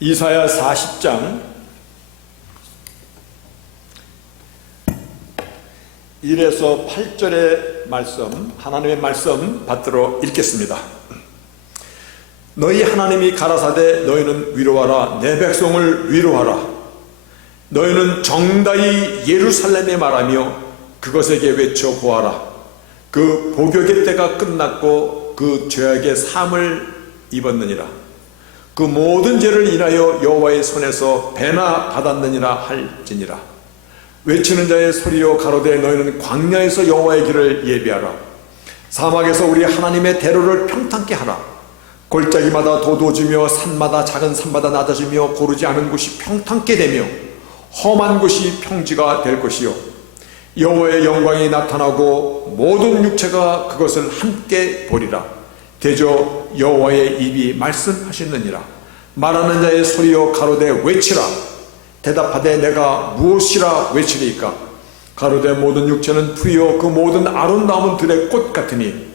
이사야 40장 1에서 8절의 말씀, 하나님의 말씀 받들어 읽겠습니다. 너희 하나님이 가라사대 너희는 위로하라. 내 백성을 위로하라. 너희는 정다이 예루살렘에 말하며 그것에게 외쳐 보아라. 그 복역의 때가 끝났고 그 죄악의 사함을 입었느니라. 그 모든 죄를 인하여 여호와의 손에서 배나 받았느니라 할지니라. 외치는 자의 소리여 가로되 너희는 광야에서 여호와의 길을 예비하라. 사막에서 우리 하나님의 대로를 평탄케 하라. 골짜기마다 돋워지며 산마다 작은 산마다 낮아지며 고르지 않은 곳이 평탄케 되며 험한 곳이 평지가 될 것이요 여호와의 영광이 나타나고 모든 육체가 그것을 함께 보리라. 대저 여호와의 입이 말씀하시느니라. 말하는 자의 소리여 가로되 외치라. 대답하되 내가 무엇이라 외치리까. 가로되 모든 육체는 풀이요 그 모든 아름다움은 들의 꽃 같으니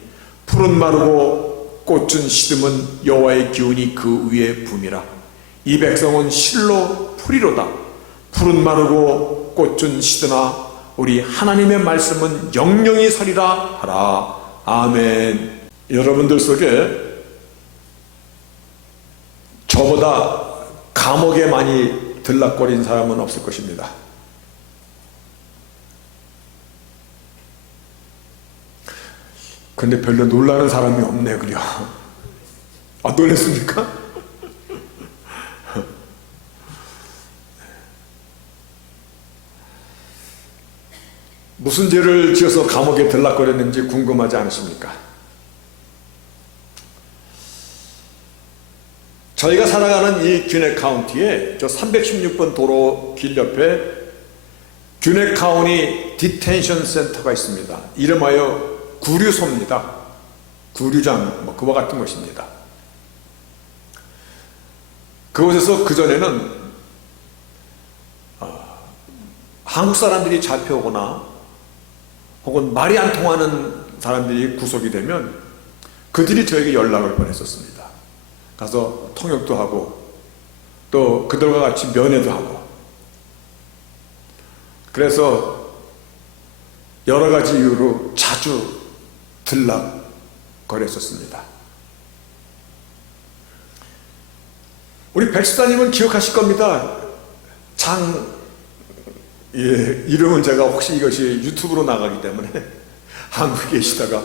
풀은 마르고 꽃은 시듬은 여호와의 기운이 그 위에 붐이라. 이 백성은 실로 풀이로다. 풀은 마르고 꽃은 시드나 우리 하나님의 말씀은 영영이 서리라 하라. 아멘. 여러분들 속에 저보다 감옥에 많이 들락거린 사람은 없을 것입니다. 근데 별로 놀라는 사람이 없네, 그려. 아, 놀랐습니까? 무슨 죄를 지어서 감옥에 들락거렸는지 궁금하지 않으십니까? 저희가 살아가는 이 귀넥 카운티에 저 316번 도로 길 옆에 귀넥 카운티 디텐션 센터가 있습니다. 이름하여 구류소입니다. 구류장 뭐 그와 같은 것입니다. 그곳에서 그전에는 한국 사람들이 잡혀오거나 혹은 말이 안 통하는 사람들이 구속이 되면 그들이 저에게 연락을 보냈었습니다. 가서 통역도 하고 또 그들과 같이 면회도 하고, 그래서 여러 가지 이유로 자주 들락거렸었습니다. 우리 백수사님은 기억하실 겁니다. 이름은 제가 혹시 이것이 유튜브로 나가기 때문에 한국에 계시다가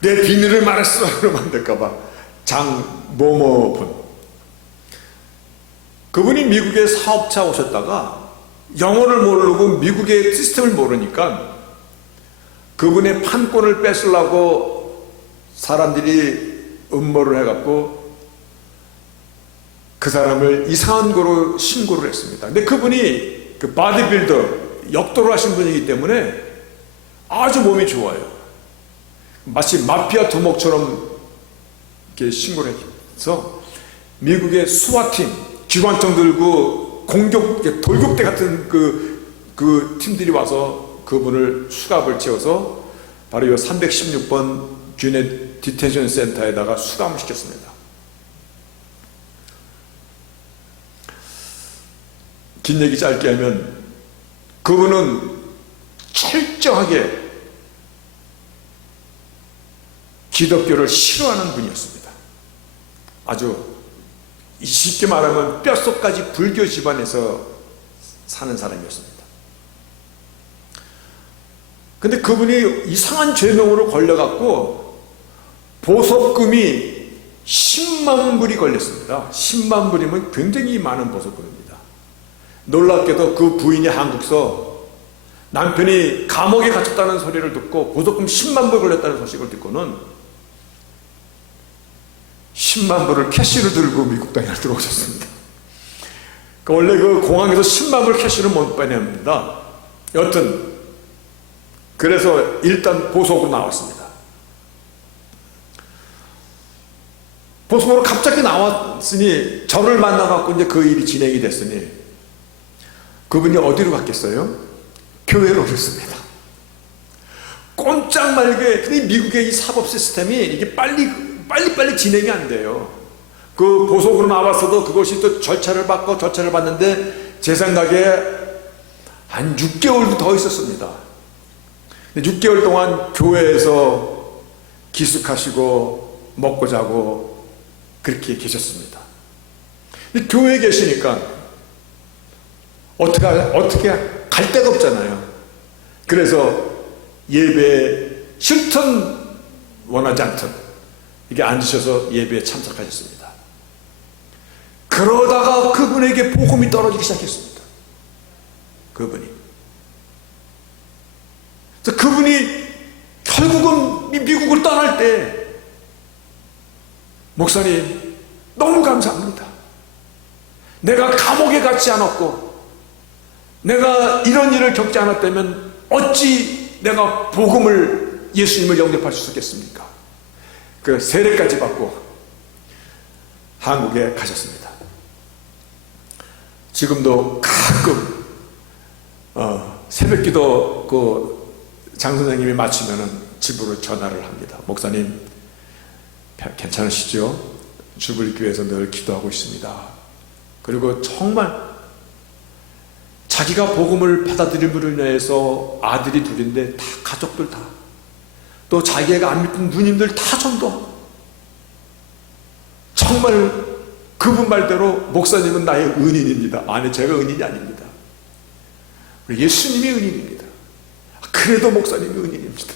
내 비밀을 말했어 그러면 안 될까봐 장모모분, 그분이 미국에 사업차 오셨다가 영어를 모르고 미국의 시스템을 모르니까 그분의 판권을 뺏으려고 사람들이 음모를 해갖고 그 사람을 이상한 거로 신고를 했습니다. 근데 그분이 그 바디빌더, 역도를 하신 분이기 때문에 아주 몸이 좋아요. 마치 마피아 두목처럼 이렇게 신고를 해서 미국의 수화팀, 기관총 들고 공격, 돌격대 같은 그 팀들이 와서 그분을 수갑을 채워서 바로 이 316번 귀넥 디텐션 센터에다가 수감을 시켰습니다. 긴 얘기 짧게 하면 그분은 철저하게 기독교를 싫어하는 분이었습니다. 아주 쉽게 말하면 뼛속까지 불교 집안에서 사는 사람이었습니다. 근데 그분이 이상한 죄명으로 걸려갖고 보석금이 10만 불이 걸렸습니다. 10만 불이면 굉장히 많은 보석금입니다. 놀랍게도 그 부인이 한국서 남편이 감옥에 갇혔다는 소리를 듣고 보석금 10만 불 걸렸다는 소식을 듣고는 10만 불을 캐시로 들고 미국 땅에 들어오셨습니다. 원래 그 공항에서 10만 불 캐시를 못 빼냅니다. 여튼 그래서 일단 보석으로 나왔습니다. 보석으로 갑자기 나왔으니 저를 만나갖고 이제 그 일이 진행이 됐으니 그분이 어디로 갔겠어요? 교회로 오셨습니다. 꼼짝 말게. 근데 미국의 이 사법 시스템이 이게 빨리 진행이 안 돼요. 그 보석으로 나왔어도 그것이 또 절차를 받는데 제 생각에 한 6개월도 더 있었습니다. 6개월 동안 교회에서 기숙하시고 먹고 자고 그렇게 계셨습니다. 근데 교회에 계시니까 어떻게 갈 데가 없잖아요. 그래서 예배에 싫든 원하지 않든 이게 앉으셔서 예배에 참석하셨습니다. 그러다가 그분에게 복음이 떨어지기 시작했습니다. 그분이. 그래서 그분이 결국은 미국을 떠날 때 목사님 너무 감사합니다. 내가 감옥에 갇지 않았고 내가 이런 일을 겪지 않았다면 어찌 내가 복음을 예수님을 영접할 수 있겠습니까? 그 세례까지 받고 한국에 가셨습니다. 지금도 가끔 새벽기도 그 장 선생님이 마치면은 집으로 전화를 합니다. 목사님 괜찮으시죠? 주불교회에서 늘 기도하고 있습니다. 그리고 정말 자기가 복음을 받아들임으로 인해서 아들이 둘인데 다 가족들 다 또 자기가 안 믿는 누님들 다 전도하고 정말 그분 말대로 목사님은 나의 은인입니다. 아니 제가 은인이 아닙니다. 예수님이 은인입니다. 그래도 목사님이 은인입니다.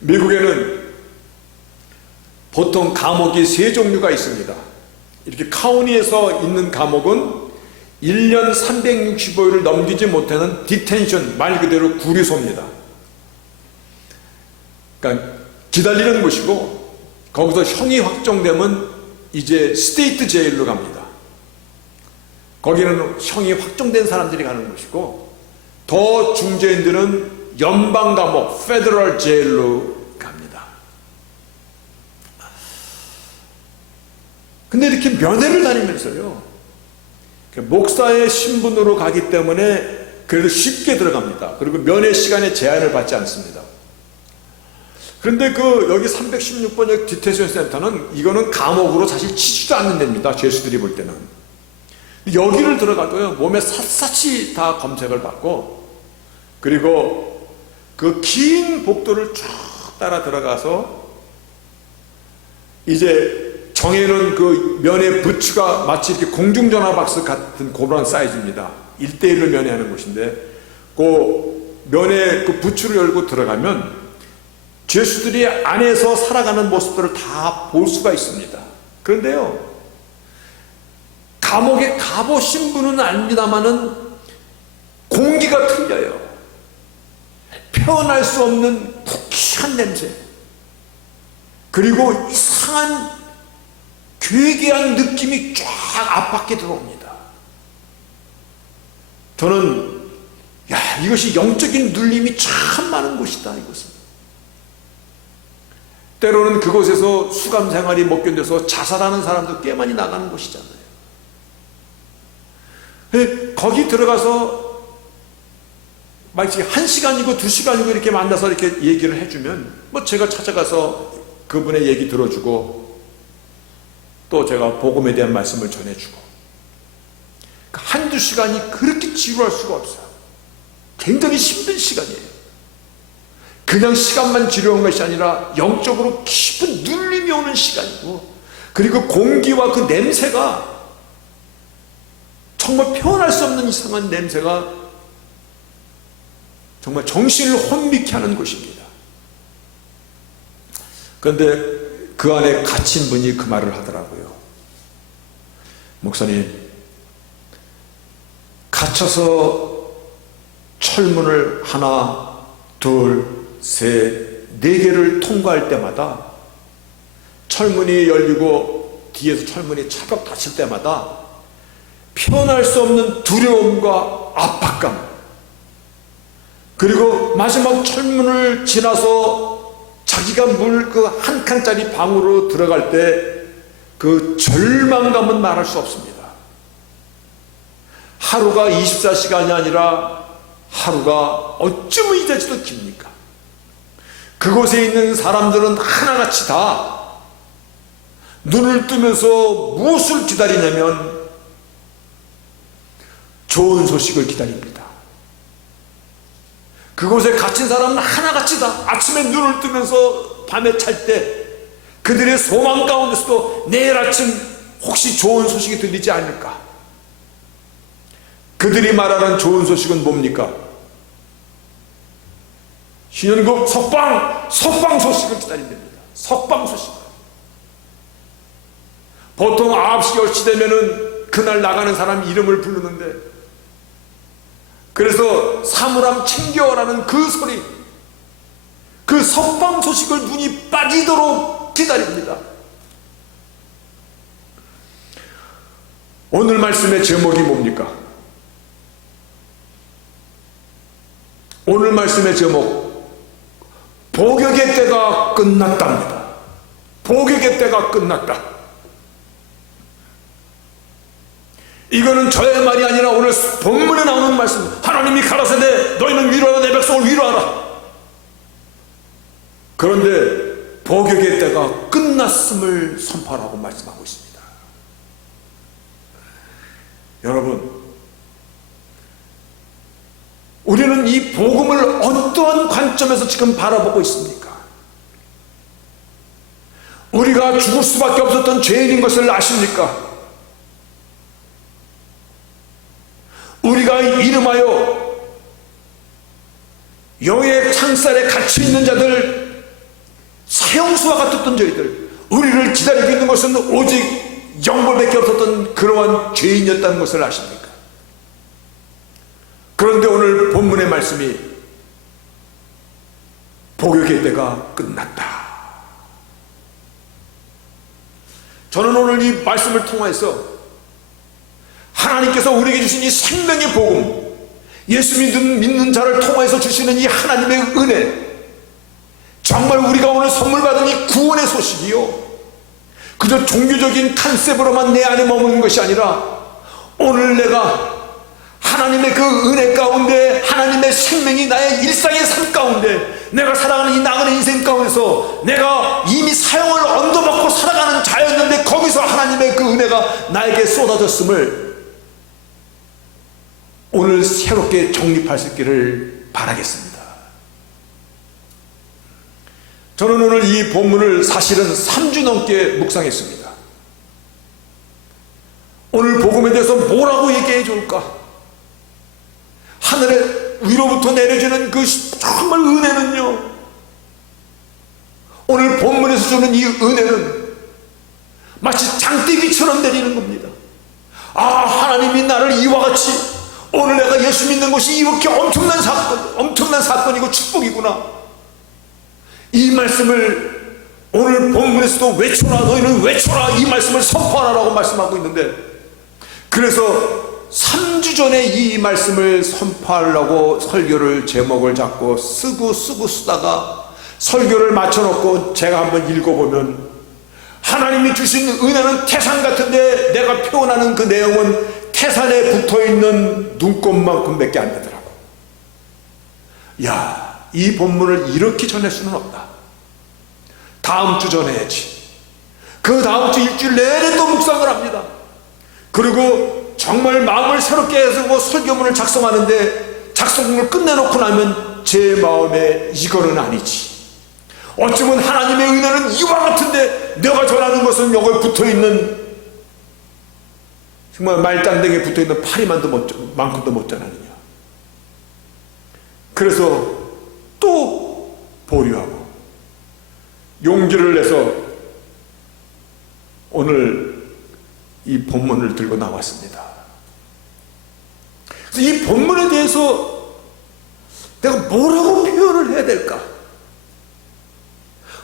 미국에는 보통 감옥이 3종류가 있습니다. 이렇게 카운티에서 있는 감옥은 1년 365일을 넘기지 못하는 디텐션, 말 그대로 구류소입니다. 그러니까 기다리는 곳이고 거기서 형이 확정되면 이제 스테이트 제일로 갑니다. 거기는 형이 확정된 사람들이 가는 곳이고 더 중죄인들은 연방감옥, 페더럴 제일로 갑니다. 근데 이렇게 면회를 다니면서요, 목사의 신분으로 가기 때문에 그래도 쉽게 들어갑니다. 그리고 면회 시간에 제한을 받지 않습니다. 그런데 여기 316번역 디텐션 센터는 이거는 감옥으로 사실 치지도 않는 데입니다. 죄수들이 볼 때는. 여기를 들어가도요, 몸에 샅샅이 다 검색을 받고, 그리고 그 긴 복도를 쭉 따라 들어가서 이제 정해놓은 그 면회 부츠가 마치 이렇게 공중전화 박스 같은 그런 사이즈입니다. 1대1로 면회하는 곳인데 그 면회 그 부츠를 열고 들어가면 죄수들이 안에서 살아가는 모습들을 다 볼 수가 있습니다. 그런데요, 감옥에 가보신 분은 압니다마는 공기가 틀려요. 표현할 수 없는 푹한 냄새, 그리고 이상한 괴괴한 느낌이 쫙 앞밖에 들어옵니다. 저는 이것이 영적인 눌림이 참 많은 곳이다, 이것은. 때로는 그곳에서 수감 생활이 못 견뎌서 자살하는 사람도 꽤 많이 나가는 곳이잖아요. 거기 들어가서 마치 1시간이고 2시간이고 이렇게 만나서 이렇게 얘기를 해주면 제가 찾아가서 그분의 얘기 들어주고 또 제가 복음에 대한 말씀을 전해주고, 한두 시간이 그렇게 지루할 수가 없어요. 굉장히 힘든 시간이에요. 그냥 시간만 지루한 것이 아니라 영적으로 깊은 눌림이 오는 시간이고, 그리고 공기와 그 냄새가 정말 표현할 수 없는 이상한 냄새가 정말 정신을 혼미케 하는 곳입니다. 그런데 그 안에 갇힌 분이 그 말을 하더라고요. 목사님, 갇혀서 철문을 하나, 둘, 셋, 4개를 통과할 때마다, 철문이 열리고 뒤에서 철문이 차벽 닫힐 때마다 표현할 수 없는 두려움과 압박감, 그리고 마지막 철문을 지나서 자기가 물 그 한 칸짜리 방으로 들어갈 때 그 절망감은 말할 수 없습니다. 하루가 24시간이 아니라 하루가 어쩌면 이제지도 깁니까? 그곳에 있는 사람들은 하나같이 다 눈을 뜨면서 무엇을 기다리냐면 좋은 소식을 기다립니다. 그곳에 갇힌 사람은 하나같이 다 아침에 눈을 뜨면서 밤에 잘 때 그들의 소망 가운데서도 내일 아침 혹시 좋은 소식이 들리지 않을까? 그들이 말하는 좋은 소식은 뭡니까? 신현국 석방 소식을 기다린답니다. 석방 소식. 보통 9시 10시 되면은 그날 나가는 사람 이름을 부르는데, 그래서 사물함 챙겨라는 그 소리, 그 석방 소식을 눈이 빠지도록 기다립니다. 오늘 말씀의 제목이 뭡니까? 오늘 말씀의 제목, 복역의 때가 끝났답니다. 복역의 때가 끝났다. 이거는 저의 말이 아니라 오늘 본문에 나오는 말씀. 하나님이 가라사대 너희는 위로하라, 내 백성을 위로하라. 그런데 복역의 때가 끝났음을 선포하라고 말씀하고 있습니다. 여러분, 우리는 이 복음을 어떠한 관점에서 지금 바라보고 있습니까? 우리가 죽을 수밖에 없었던 죄인인 것을 아십니까? 우리가 이름하여 영의 창살에 갇혀있는 자들, 사형수와 같았던 저희들, 우리를 기다리고 있는 것은 오직 영벌밖에 없었던 그러한 죄인이었다는 것을 아십니까? 그런데 오늘 본문의 말씀이 복역의 때가 끝났다. 저는 오늘 이 말씀을 통해서 하나님께서 우리에게 주신 이 생명의 복음, 예수 믿는 자를 통해서 주시는 이 하나님의 은혜, 정말 우리가 오늘 선물 받은 이 구원의 소식이요, 그저 종교적인 컨셉으로만 내 안에 머무는 것이 아니라 오늘 내가 하나님의 그 은혜 가운데, 하나님의 생명이 나의 일상의 삶 가운데, 내가 살아가는 이 나그네 인생 가운데서 내가 이미 사형을 얻어먹고 살아가는 자였는데 거기서 하나님의 그 은혜가 나에게 쏟아졌음을 오늘 새롭게 정립할 수 있기를 바라겠습니다. 저는 오늘 이 본문을 사실은 3주 넘게 묵상했습니다. 오늘 복음에 대해서 뭐라고 얘기해 줄까? 하늘에 위로부터 내려주는 그 정말 은혜는요, 오늘 본문에서 주는 이 은혜는 마치 장대기처럼 내리는 겁니다. 아, 하나님이 나를 이와 같이, 오늘 내가 예수 믿는 것이 이렇게 엄청난 사건이고 축복이구나, 이 말씀을 오늘 본문에서도 외쳐라, 너희는 외쳐라, 이 말씀을 선포하라라고 말씀하고 있는데, 그래서 3주 전에 이 말씀을 선포하려고 설교를 제목을 잡고 쓰고 쓰다가 설교를 맞춰놓고 제가 한번 읽어보면, 하나님이 주신 은혜는 태산 같은데 내가 표현하는 그 내용은 태산에 붙어있는 눈곱만큼 밖에 안 되더라고. 야, 이 본문을 이렇게 전할 수는 없다. 다음 주 전해야지. 그 다음 주 일주일 내내 또 묵상을 합니다. 그리고 정말 마음을 새롭게 해서 설교문을 작성하는데, 작성을 끝내놓고 나면 제 마음에 이거는 아니지. 어쩌면 하나님의 은혜는 이와 같은데 내가 전하는 것은 여기에 붙어있는, 정말 말단댕이에 붙어있는 파리만큼도 못 전하느냐. 그래서 또 보류하고 용기를 내서 오늘 이 본문을 들고 나왔습니다. 그래서 이 본문에 대해서 내가 뭐라고 표현을 해야 될까?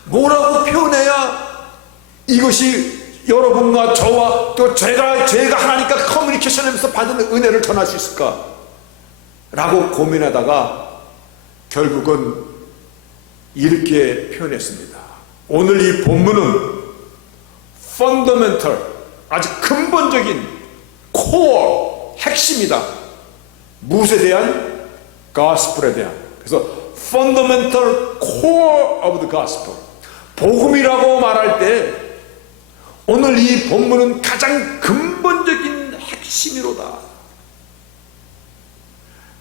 뭐라고 표현해야 이것이 여러분과 저와 또 제가 하나님과 커뮤니케이션하면서 받은 은혜를 전할 수 있을까? 라고 고민하다가 결국은 이렇게 표현했습니다. 오늘 이 본문은 fundamental, 아주 근본적인 core, 핵심이다. 무엇에 대한? gospel에 대한. 그래서 fundamental core of the gospel, 복음이라고 말할 때 오늘 이 본문은 가장 근본적인 핵심이로다.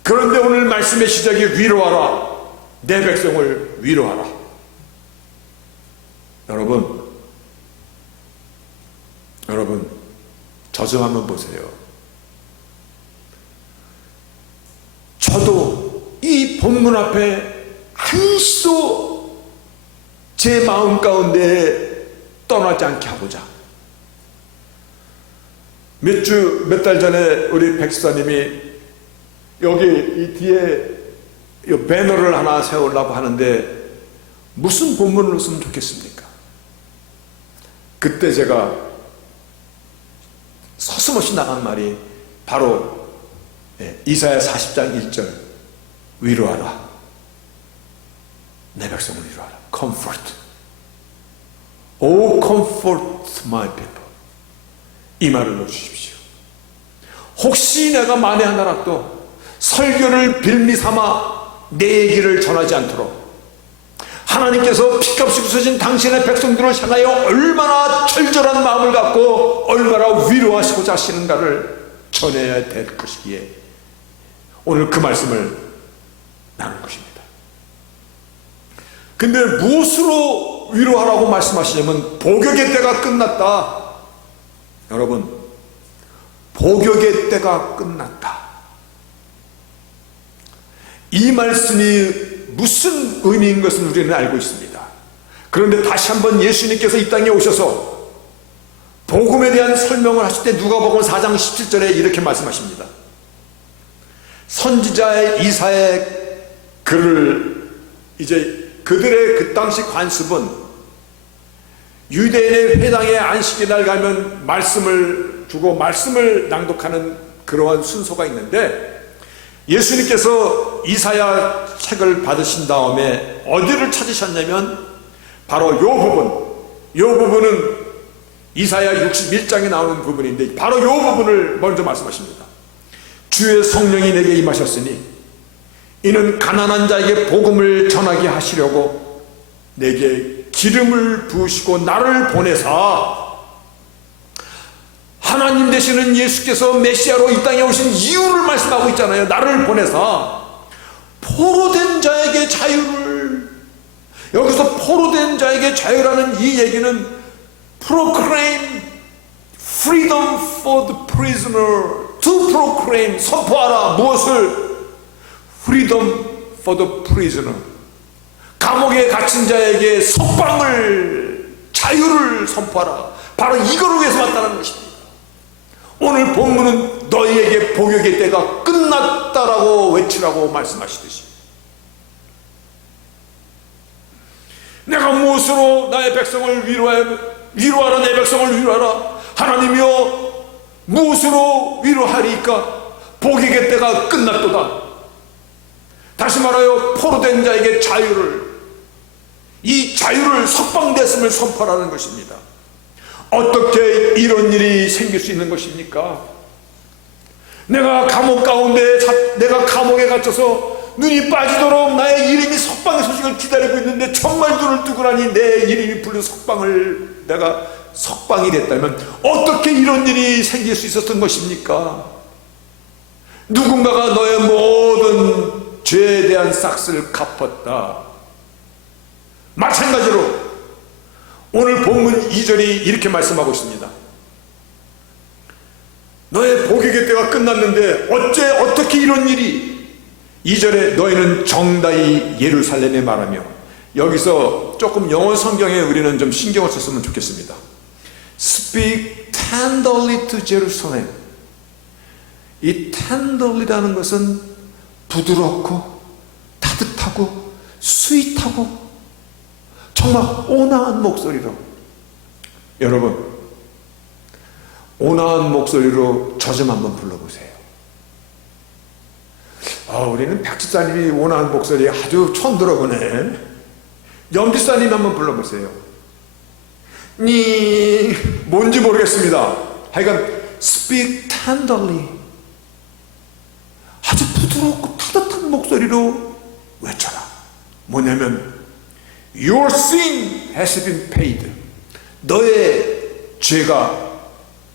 그런데 오늘 말씀의 시작이 위로하라, 내 백성을 위로하라. 여러분 저 좀 한번 보세요. 저도 이 본문 앞에 한시도 제 마음 가운데 떠나지 않게 하고자 몇 달 전에 우리 백수사님이 여기 이 뒤에 이 배너를 하나 세우려고 하는데 무슨 본문을 쓰면 좋겠습니까? 그때 제가 서슴없이 나간 말이 바로 이사야 40장 1절 위로하라, 내 백성을 위로하라. Comfort, Oh comfort my people. 이 말을 넣어주십시오. 혹시 내가 만에 하나라도 설교를 빌미 삼아 내 얘기를 전하지 않도록 하나님께서 피값이 부서진 당신의 백성들을 향하여 얼마나 절절한 마음을 갖고 얼마나 위로하시고자 하시는가를 전해야 될 것이기에 오늘 그 말씀을 나눌 것입니다. 근데 무엇으로 위로하라고 말씀하시냐면 복역의 때가 끝났다. 여러분, 복역의 때가 끝났다. 이 말씀이 무슨 의미인 것은 우리는 알고 있습니다. 그런데 다시 한번 예수님께서 이 땅에 오셔서 복음에 대한 설명을 하실 때 누가복음 4장 17절에 이렇게 말씀하십니다. 선지자의 이사의 글을 이제 그들의 그 당시 관습은 유대인의 회당에 안식일 날 가면 말씀을 주고 말씀을 낭독하는 그러한 순서가 있는데 예수님께서 이사야 책을 받으신 다음에 어디를 찾으셨냐면 바로 이 부분은 이사야 61장에 나오는 부분인데 바로 이 부분을 먼저 말씀하십니다. 주의 성령이 내게 임하셨으니 이는 가난한 자에게 복음을 전하게 하시려고 내게 기름을 부으시고 나를 보내사, 하나님 되시는 예수께서 메시아로 이 땅에 오신 이유를 말씀하고 있잖아요. 나를 보내사 포로된 자에게 자유를, 여기서 포로된 자에게 자유라는 이 얘기는 proclaim freedom for the prisoner, to proclaim, 선포하라. 무엇을? freedom for the prisoner, 감옥에 갇힌 자에게 석방을, 자유를 선포하라. 바로 이거를 위해서 왔다는 것입니다. 오늘 본문은 너희에게 복역의 때가 끝났다라고 외치라고 말씀하시듯이, 내가 무엇으로 나의 백성을 위로하라, 내 백성을 위로하라. 하나님이여 무엇으로 위로하리까? 복역의 때가 끝났도다. 다시 말하여 포로된 자에게 자유를, 이 자유를, 석방됐음을 선포하라는 것입니다. 어떻게 이런 일이 생길 수 있는 것입니까? 내가 감옥 가운데, 내가 감옥에 갇혀서 눈이 빠지도록 나의 이름이 석방의 소식을 기다리고 있는데 정말 눈을 뜨고 나니 내 이름이 불린 석방을, 내가 석방이 됐다면 어떻게 이런 일이 생길 수 있었던 것입니까? 누군가가 너의 모든 죄에 대한 싹스를 갚았다. 마찬가지로 오늘 본문 2절이 이렇게 말씀하고 있습니다. 너의 복역의 때가 끝났는데 어떻게 이런 일이? 2절에 너희는 정다이 예루살렘에 말하며, 여기서 조금 영어 성경에 우리는 좀 신경을 썼으면 좋겠습니다. Speak tenderly to Jerusalem. 이 tenderly라는 것은 부드럽고 따뜻하고 스윗하고 정말 온화한 목소리로, 여러분 온화한 목소리로 저 좀 한번 불러보세요. 우리는 백지사님이 온화한 목소리 아주 처음 들어보네. 염지사님 한번 불러보세요. 뭔지 모르겠습니다. 하여간 speak tenderly, 아주 부드럽고 따뜻한 목소리로 외쳐라. 뭐냐면 Your sin has been paid. 너의 죄가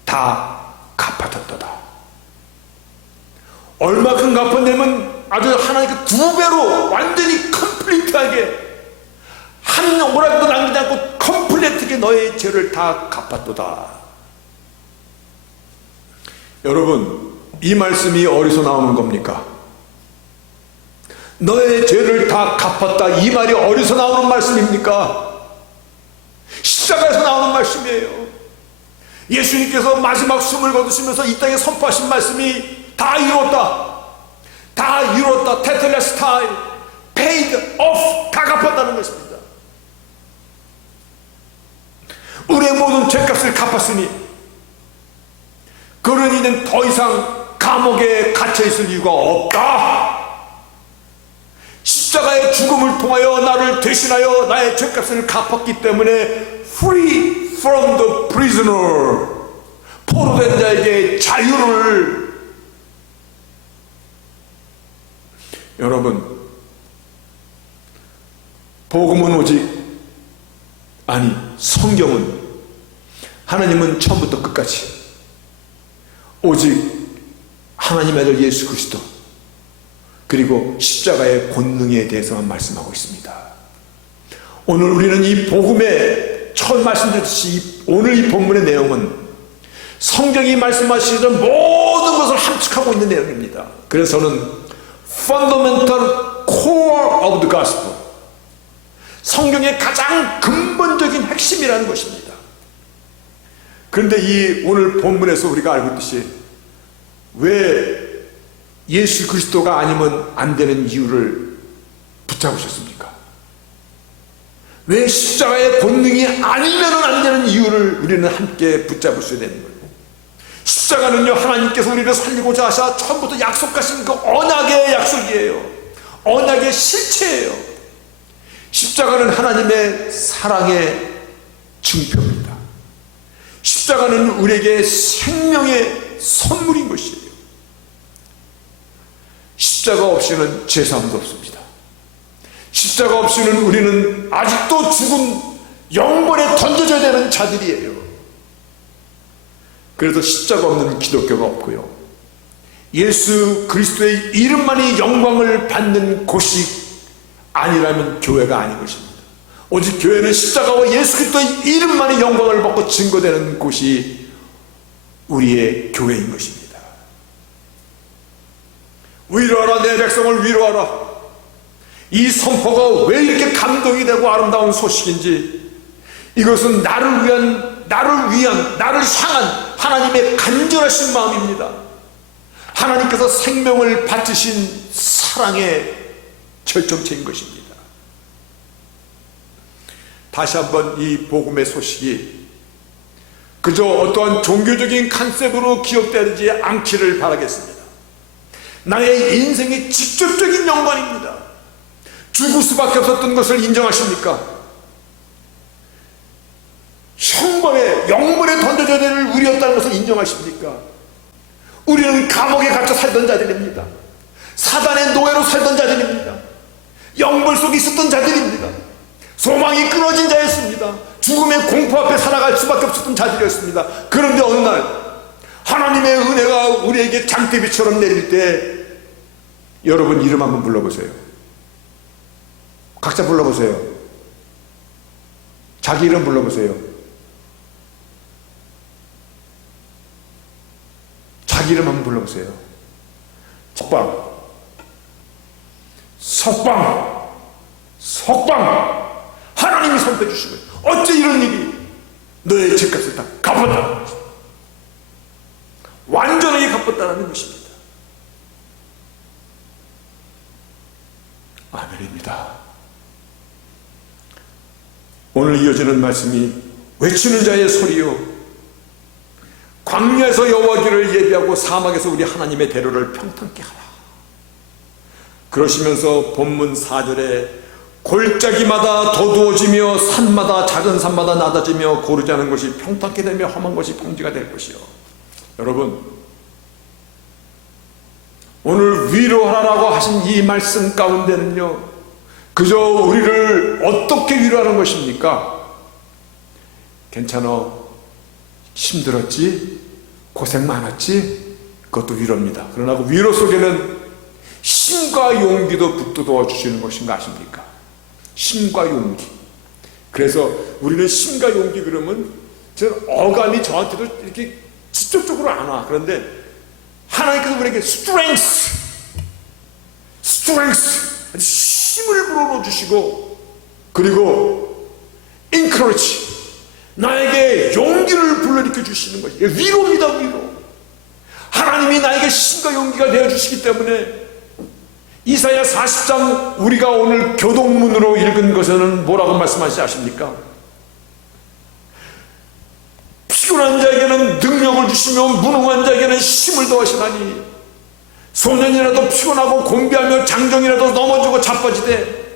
다 갚아졌도다. 얼마큼 갚았냐면 아주 하나님께 2배로 완전히 컴플리트하게 한 오락도 남기지 않고 컴플리트하게 너의 죄를 다 갚았도다. 여러분, 이 말씀이 어디서 나오는 겁니까? 너의 죄를 다 갚았다, 이 말이 어디서 나오는 말씀입니까? 십자가에서 나오는 말씀이에요. 예수님께서 마지막 숨을 거두시면서 이 땅에 선포하신 말씀이 다 이루었다, 다 이루었다, 테텔레스타이, paid off, 다 갚았다는 것입니다. 우리의 모든 죄값을 갚았으니 그런 이는 더 이상 감옥에 갇혀있을 이유가 없다. 십자가의 죽음을 통하여 나를 대신하여 나의 죄값을 갚았기 때문에 free from the prisoner, 포로된 자에게 자유를. 여러분, 복음은 오직, 아니 성경은, 하나님은 처음부터 끝까지 오직 하나님의 아들 예수 그리스도 그리고 십자가의 권능에 대해서만 말씀하고 있습니다. 오늘 우리는 이 복음에 처음 말씀드렸듯이 오늘 이 본문의 내용은 성경이 말씀하시던 모든 것을 함축하고 있는 내용입니다. 그래서 저는 fundamental core of the gospel, 성경의 가장 근본적인 핵심이라는 것입니다. 그런데 이 오늘 본문에서 우리가 알고 있듯이 왜 예수 그리스도가 아니면 안 되는 이유를 붙잡으셨습니까? 왜 십자가의 본능이 아니면 안 되는 이유를 우리는 함께 붙잡으셔야 되는 거예요. 십자가는요, 하나님께서 우리를 살리고자 하셔 처음부터 약속하신 그 언약의 약속이에요. 언약의 실체예요. 십자가는 하나님의 사랑의 증표입니다. 십자가는 우리에게 생명의 선물인 것이에요. 십자가 없이는 제사함도 없습니다. 십자가 없이는 우리는 아직도 죽은 영벌에 던져져야 되는 자들이에요. 그래서 십자가 없는 기독교가 없고요, 예수 그리스도의 이름만이 영광을 받는 곳이 아니라면 교회가 아닌 것입니다. 오직 교회는 십자가와 예수 그리스도의 이름만이 영광을 받고 증거되는 곳이 우리의 교회인 것입니다. 위로하라, 내 백성을 위로하라. 이 선포가 왜 이렇게 감동이 되고 아름다운 소식인지, 이것은 나를 향한 하나님의 간절하신 마음입니다. 하나님께서 생명을 바치신 사랑의 절정체인 것입니다. 다시 한번 이 복음의 소식이 그저 어떠한 종교적인 컨셉으로 기억되지 않기를 바라겠습니다. 나의 인생의 직접적인 연관입니다. 죽을 수밖에 없었던 것을 인정하십니까? 형벌에, 영벌에 던져져야 될 우리였다는 것을 인정하십니까? 우리는 감옥에 갇혀 살던 자들입니다. 사단의 노예로 살던 자들입니다. 영벌 속에 있었던 자들입니다. 소망이 끊어진 자였습니다. 죽음의 공포 앞에 살아갈 수밖에 없었던 자들이었습니다. 그런데 어느 날 하나님의 은혜가 우리에게 장대비처럼 내릴 때, 여러분 이름 한번 불러보세요. 각자 불러보세요. 자기 이름 불러보세요. 자기 이름 한번 불러보세요. 석방, 석방, 석방. 하나님이 선포해 주시고, 어째 이런 일이, 너의 죄값을 다 갚았다, 완전하게 갚았다는 것입니다. 아멘입니다. 오늘 이어지는 말씀이 외치는 자의 소리요, 광야에서 여호와 길을 예비하고 사막에서 우리 하나님의 대로를 평탄케 하라. 그러시면서 본문 4절에 골짜기마다 도두어지며 산마다 작은 산마다 낮아지며 고르지 않은 것이 평탄케 되며 험한 것이 평지가 될 것이요. 여러분, 오늘 위로하라고 하신 이 말씀 가운데는요, 그저 우리를 어떻게 위로하는 것입니까? 괜찮아, 힘들었지? 고생 많았지? 그것도 위로입니다. 그러나 그 위로 속에는 힘과 용기도 북돋워 주시는 것인 거 아십니까? 힘과 용기. 그래서 우리는 힘과 용기 그러면 저는 어감이 저한테도 이렇게 직접적으로 안 와. 그런데 하나님께서 우리에게 strength, 힘을 불어넣어 주시고, 그리고 encourage, 나에게 용기를 불러일으켜 주시는 것이 위로입니다. 위로. 하나님이 나에게 힘과 용기가 되어 주시기 때문에 이사야 40장 우리가 오늘 교동문으로 읽은 것에는 뭐라고 말씀하시지 아십니까? 피곤한 자에게는 능력을 주시며 무능한 자에게는 힘을 더하시나니 소년이라도 피곤하고 공비하며 장정이라도 넘어지고 자빠지되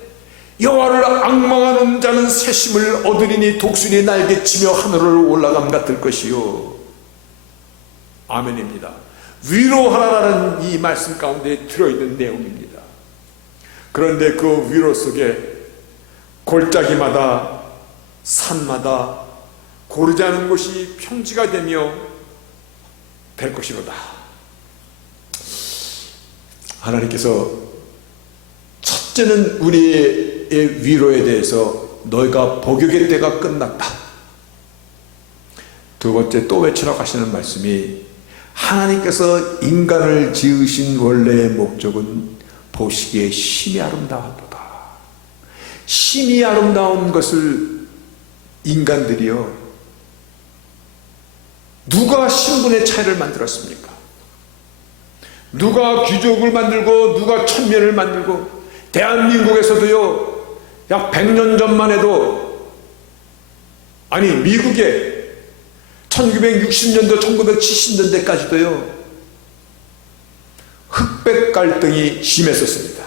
여호와를 앙망하는 자는 새 힘을 얻으리니 독수리 날개치며 하늘을 올라감 같을 것이요. 아멘입니다. 위로하라라는 이 말씀 가운데 들어있는 내용입니다. 그런데 그 위로 속에 골짜기마다 산마다 고르지 않은 곳이 평지가 되며 될 것이로다. 하나님께서 첫째는 우리의 위로에 대해서 너희가 복역의 때가 끝났다. 두 번째 또 외치라고 하시는 말씀이 하나님께서 인간을 지으신 원래의 목적은 보시기에 심히 아름다웠도다. 심히 아름다운 것을 인간들이요, 누가 신분의 차이를 만들었습니까? 누가 귀족을 만들고 누가 천면을 만들고, 대한민국에서도요 약 100년 전만 해도, 아니 미국에 1960년도 1970년대까지도요 흑백 갈등이 심했었습니다.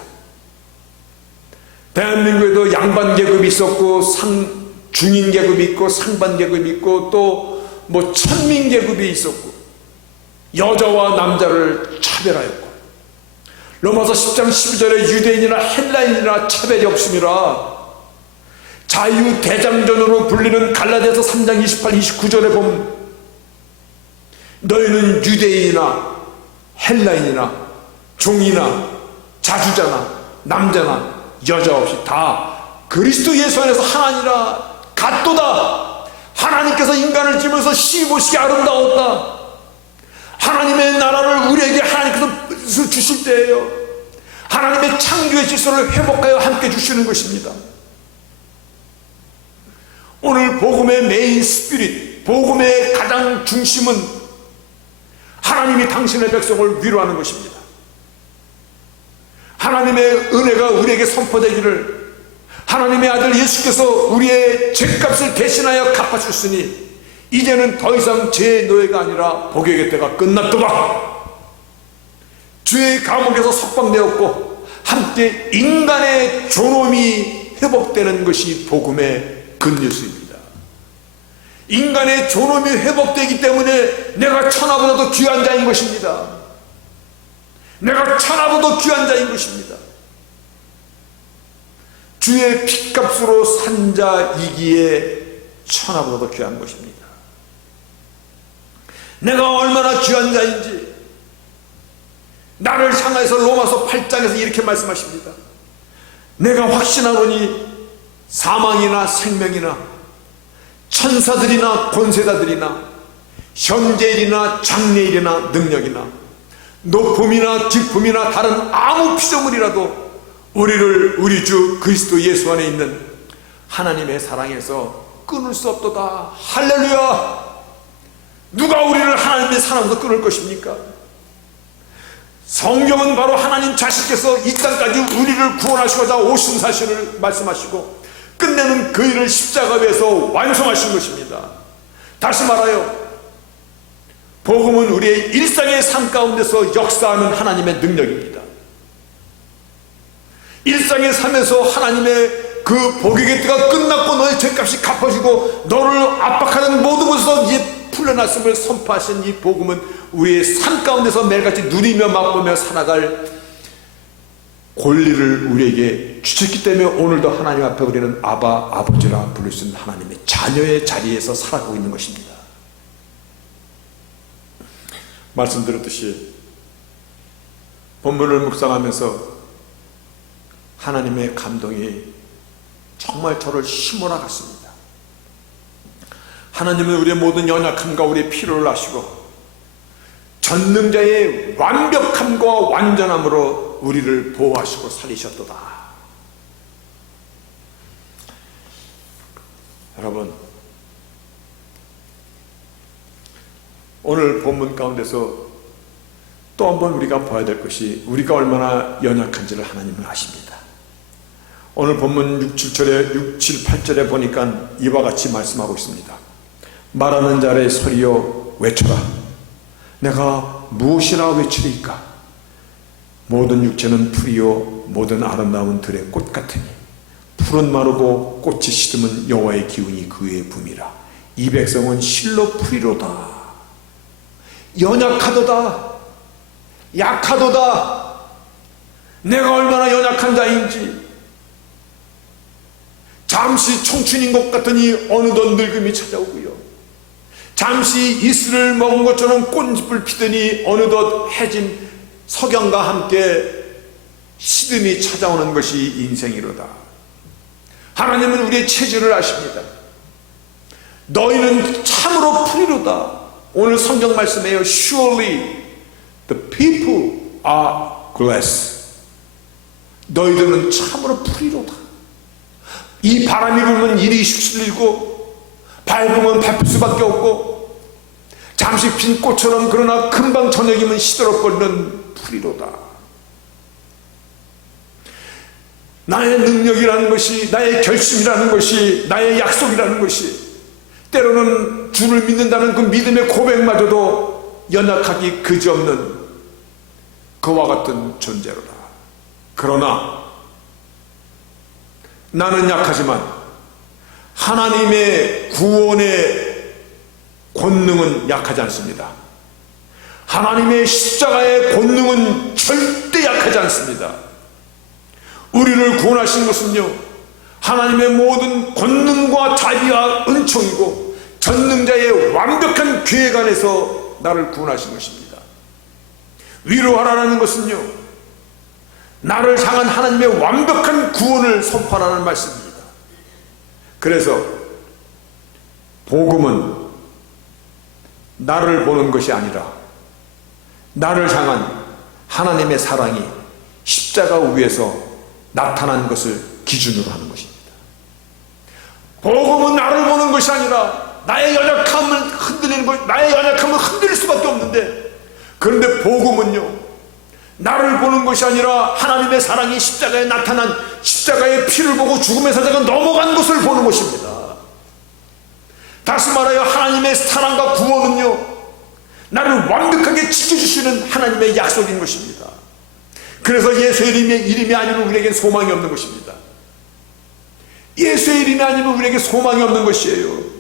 대한민국에도 양반 계급이 있었고 중인 계급이 있고 상반 계급이 있고 또 뭐 천민 계급이 있었고, 여자와 남자를 차별하였고, 로마서 10장 12절에 유대인이나 헬라인이나 차별이 없음이라 자유대장전으로 불리는 갈라디아서 3장 28, 29절에 보면 너희는 유대인이나 헬라인이나 종이나 자주자나 남자나 여자 없이 다 그리스도 예수 안에서 하나니라 같도다. 하나님께서 인간을 지으면서 시보시기 아름다웠다. 하나님의 나라를 우리에게 하나님께서 주실 때예요. 하나님의 창조의 질서를 회복하여 함께 주시는 것입니다. 오늘 복음의 메인 스피릿, 복음의 가장 중심은 하나님이 당신의 백성을 위로하는 것입니다. 하나님의 은혜가 우리에게 선포되기를, 하나님의 아들 예수께서 우리의 죄값을 대신하여 갚아주셨으니 이제는 더 이상 죄의 노예가 아니라 복역의 때가 끝났도다. 죄의 감옥에서 석방되었고 함께 인간의 존엄이 회복되는 것이 복음의 굿뉴스입니다. 인간의 존엄이 회복되기 때문에 내가 천하보다도 귀한 자인 것입니다. 내가 천하보다도 귀한 자인 것입니다. 주의 핏값으로 산 자이기에 천하보다도 귀한 것입니다. 내가 얼마나 귀한 자인지 나를 향해서 로마서 8장에서 이렇게 말씀하십니다. 내가 확신하노니 사망이나 생명이나 천사들이나 권세자들이나 현재일이나 장래일이나 능력이나 높음이나 깊음이나 다른 아무 피조물이라도 우리를 우리 주 그리스도 예수 안에 있는 하나님의 사랑에서 끊을 수 없도다. 할렐루야. 누가 우리를 하나님의 사랑에서 끊을 것입니까? 성경은 바로 하나님 자신께서 이 땅까지 우리를 구원하시고자 오신 사실을 말씀하시고 끝내는 그 일을 십자가 위에서 완성하신 것입니다. 다시 말하여 복음은 우리의 일상의 삶 가운데서 역사하는 하나님의 능력입니다. 일상의 삶에서 하나님의 그 복역의 때가 끝났고 너의 죄값이 갚아지고 너를 압박하는 모든 것에서 이제 풀려났음을 선포하신 이 복음은 우리의 삶 가운데서 매일같이 누리며 맛보며 살아갈 권리를 우리에게 주셨기 때문에 오늘도 하나님 앞에 우리는 아바, 아버지라 부를 수 있는 하나님의 자녀의 자리에서 살아가고 있는 것입니다. 말씀드렸듯이 본문을 묵상하면서 하나님의 감동이 정말 저를 휘몰아갔습니다. 하나님은 우리의 모든 연약함과 우리의 필요를 아시고 전능자의 완벽함과 완전함으로 우리를 보호하시고 살리셨도다. 여러분, 오늘 본문 가운데서 또 한 번 우리가 봐야 될 것이 우리가 얼마나 연약한지를 하나님은 아십니다. 오늘 본문 6, 7, 8절에 보니까 이와 같이 말씀하고 있습니다. 말하는 자의 소리여 외쳐라. 내가 무엇이라 외치리까? 모든 육체는 풀이요 모든 아름다운 들의 꽃 같으니 풀은 마르고 꽃이 시드면 여호와의 기운이 그의 붐이라. 이 백성은 실로 풀이로다. 연약하도다. 약하도다. 내가 얼마나 연약한 자인지. 잠시 청춘인 것 같으니 어느덧 늙음이 찾아오고요. 잠시 이슬을 먹은 것처럼 꽃잎을 피더니 어느덧 해진 석양과 함께 시듬이 찾아오는 것이 인생이로다. 하나님은 우리의 체질을 아십니다. 너희는 참으로 풀이로다. 오늘 성경 말씀에요. Surely the people are glass. 너희들은 참으로 풀이로다. 이 바람이 불면 이리 휩쓸리고 밟으면 밟힐 수밖에 없고 잠시 핀 꽃처럼 그러나 금방 저녁이면 시들어버리는 풀이로다. 나의 능력이라는 것이, 나의 결심이라는 것이, 나의 약속이라는 것이 때로는 주를 믿는다는 그 믿음의 고백마저도 연약하기 그지없는 그와 같은 존재로다. 그러나 나는 약하지만 하나님의 구원의 권능은 약하지 않습니다. 하나님의 십자가의 권능은 절대 약하지 않습니다. 우리를 구원하신 것은요, 하나님의 모든 권능과 자비와 은총이고 전능자의 완벽한 계획 안에서 나를 구원하신 것입니다. 위로하라는 것은요, 나를 향한 하나님의 완벽한 구원을 선포하라는 말씀입니다. 그래서 복음은 나를 보는 것이 아니라 나를 향한 하나님의 사랑이 십자가 위에서 나타난 것을 기준으로 하는 것입니다. 복음은 나를 보는 것이 아니라 나의 연약함을 흔들리는 것, 나의 연약함을 흔들릴 수밖에 없는데, 그런데 복음은요, 나를 보는 것이 아니라 하나님의 사랑이 십자가에 나타난 십자가의 피를 보고 죽음의 사자가 넘어간 것을 보는 것입니다. 다시 말하여 하나님의 사랑과 구원은요, 나를 완벽하게 지켜주시는 하나님의 약속인 것입니다. 그래서 예수의 이름이 아니면 우리에게 소망이 없는 것입니다. 예수의 이름이 아니면 우리에게 소망이 없는 것이에요.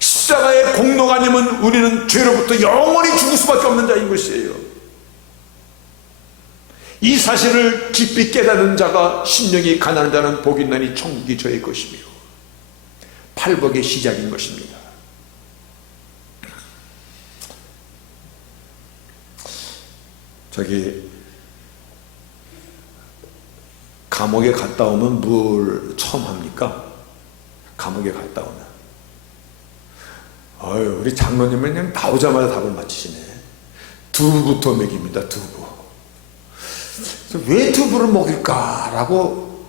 십자가의 공로가 아니면 우리는 죄로부터 영원히 죽을 수밖에 없는 자인 것이에요. 이 사실을 깊이 깨닫는 자가 심령이 가난한 자는 복이 있나니 천국이 저의 것이며 팔복의 시작인 것입니다. 감옥에 갔다 오면 뭘 처음 합니까? 감옥에 갔다 오면 우리 장로님은 그냥 나오자마자 답을 맞히시네. 두부부터 먹입니다. 두부. 왜 두부를 먹일까라고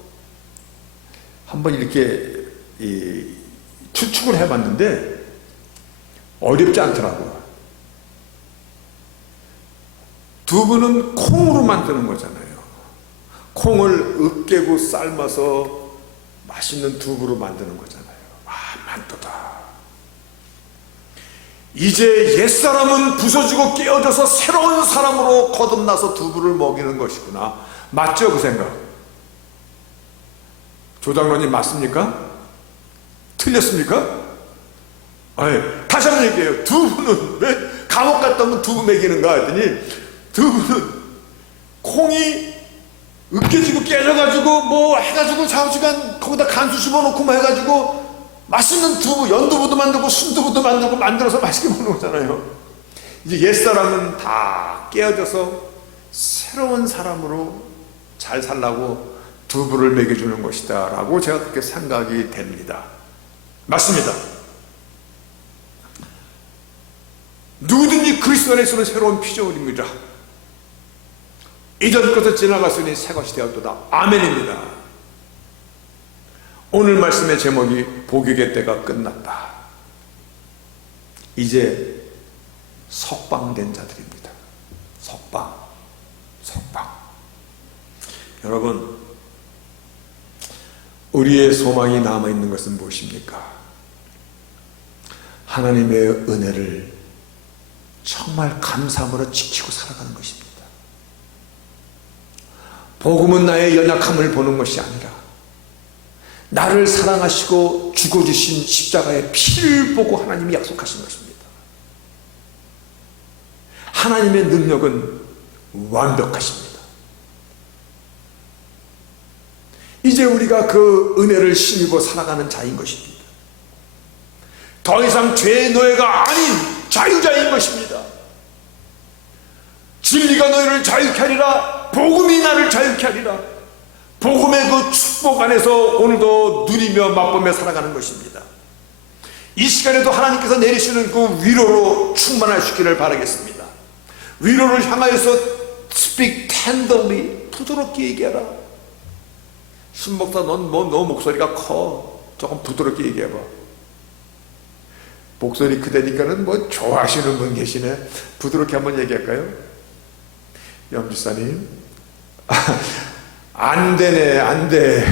한번 이렇게 추측을 해봤는데 어렵지 않더라고요. 두부는 콩으로 만드는 거잖아요. 콩을 으깨고 삶아서 맛있는 두부로 만드는 거잖아요. 만두다. 이제 옛사람은 부서지고 깨어져서 새로운 사람으로 거듭나서 두부를 먹이는 것이구나. 맞죠? 그 생각. 조장로님 맞습니까? 틀렸습니까? 다시 한번 얘기해요. 두부는 왜 감옥 갔다 오면 두부 먹이는가 했더니, 두부는 콩이 으깨지고 깨져가지고 뭐 해가지고 좌우지간 거기다 간수 집어넣고 뭐 해가지고 맛있는 두부, 연두부도 만들고 순두부도 만들고 만들어서 맛있게 먹는 거잖아요. 이제 옛사람은 다 깨어져서 새로운 사람으로 잘 살라고 두부를 먹여주는 것이다 라고 제가 그렇게 생각이 됩니다. 맞습니다. 누구든지 그리스도 안에서는 새로운 피조물입니다. 이전 것을 지나갔으니 새 것이 되었도다. 아멘입니다. 오늘 말씀의 제목이 복역의 때가 끝났다. 이제 석방된 자들입니다. 석방. 여러분, 우리의 소망이 남아있는 것은 무엇입니까? 하나님의 은혜를 정말 감사함으로 지키고 살아가는 것입니다. 복음은 나의 연약함을 보는 것이 아니라 나를 사랑하시고 죽어주신 십자가의 피를 보고 하나님이 약속하신 것입니다. 하나님의 능력은 완벽하십니다. 이제 우리가 그 은혜를 힘입어 살아가는 자인 것입니다. 더 이상 죄의 노예가 아닌 자유자인 것입니다. 진리가 너희를 자유케 하리라. 복음이 나를 자유케 하리라. 복음의 그 축복 안에서 오늘도 누리며 맛보며 살아가는 것입니다. 이 시간에도 하나님께서 내리시는 그 위로로 충만하시기를 바라겠습니다. 위로를 향하여서 speak tenderly, 부드럽게 얘기하라. 신목사, 너 목소리가 커. 조금 부드럽게 얘기해봐. 목소리 크다니까는 뭐 좋아하시는 분 계시네. 부드럽게 한번 얘기할까요? 염지사님, 안 되네, 안 돼.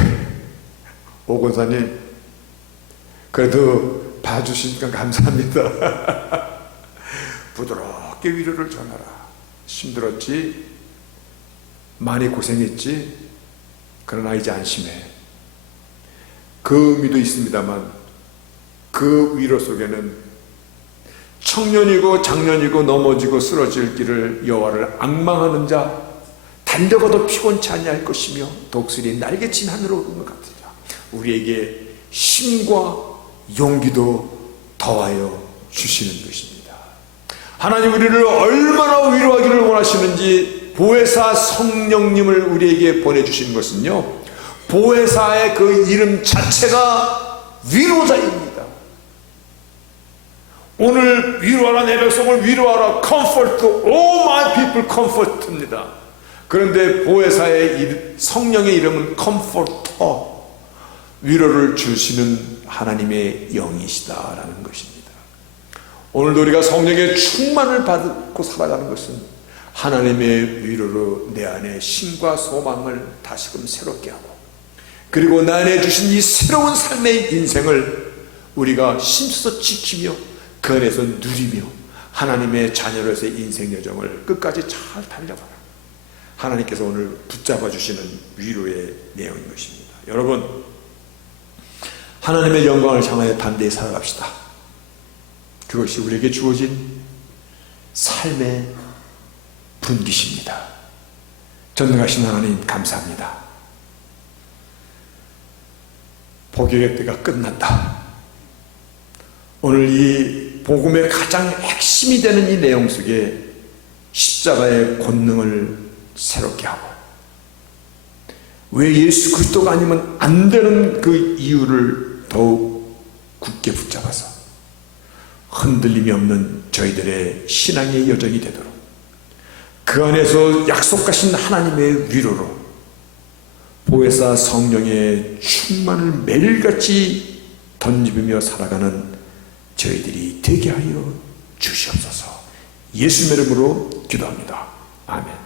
오건사님, 그래도 봐주시니까 감사합니다. 부드럽게 위로를 전하라. 힘들었지? 많이 고생했지? 그러나 이제 안심해. 그 의미도 있습니다만 그 위로 속에는 청년이고 장년이고 넘어지고 쓰러질 길을 여호와를 앙망하는 자, 달려가도 피곤치 아니할 것이며 독수리 날개친 하늘로 오르는 것 같으리라. 우리에게 힘과 용기도 더하여 주시는 것입니다. 하나님 우리를 얼마나 위로하기를 원하시는지 보혜사 성령님을 우리에게 보내주신 것은요, 보혜사의 그 이름 자체가 위로자입니다. 오늘 위로하라, 내 백성을 위로하라, comfort all my people comfort입니다. 그런데 보혜사의 성령의 이름은 comforter, 위로를 주시는 하나님의 영이시다라는 것입니다. 오늘도 우리가 성령의 충만을 받고 살아가는 것은 하나님의 위로로 내 안에 힘과 소망을 다시금 새롭게 하고, 그리고 나 안에 주신 이 새로운 삶의 인생을 우리가 힘써 지키며 그 안에서 누리며 하나님의 자녀로서의 인생 여정을 끝까지 잘 달려가라. 하나님께서 오늘 붙잡아 주시는 위로의 내용인 것입니다. 여러분, 하나님의 영광을 향하여 담대히 살아갑시다. 그것이 우리에게 주어진 삶의 분기십니다. 전능하신 하나님 감사합니다. 복역의 때가 끝났다. 오늘 이 복음의 가장 핵심이 되는 이 내용 속에 십자가의 권능을 새롭게 하고, 왜 예수 그리스도가 아니면 안 되는 그 이유를 더욱 굳게 붙잡아서 흔들림이 없는 저희들의 신앙의 여정이 되도록 그 안에서 약속하신 하나님의 위로로 보혜사 성령의 충만을 매일같이 던지며 살아가는 저희들이 되게 하여 주시옵소서. 예수의 이름으로 기도합니다. 아멘.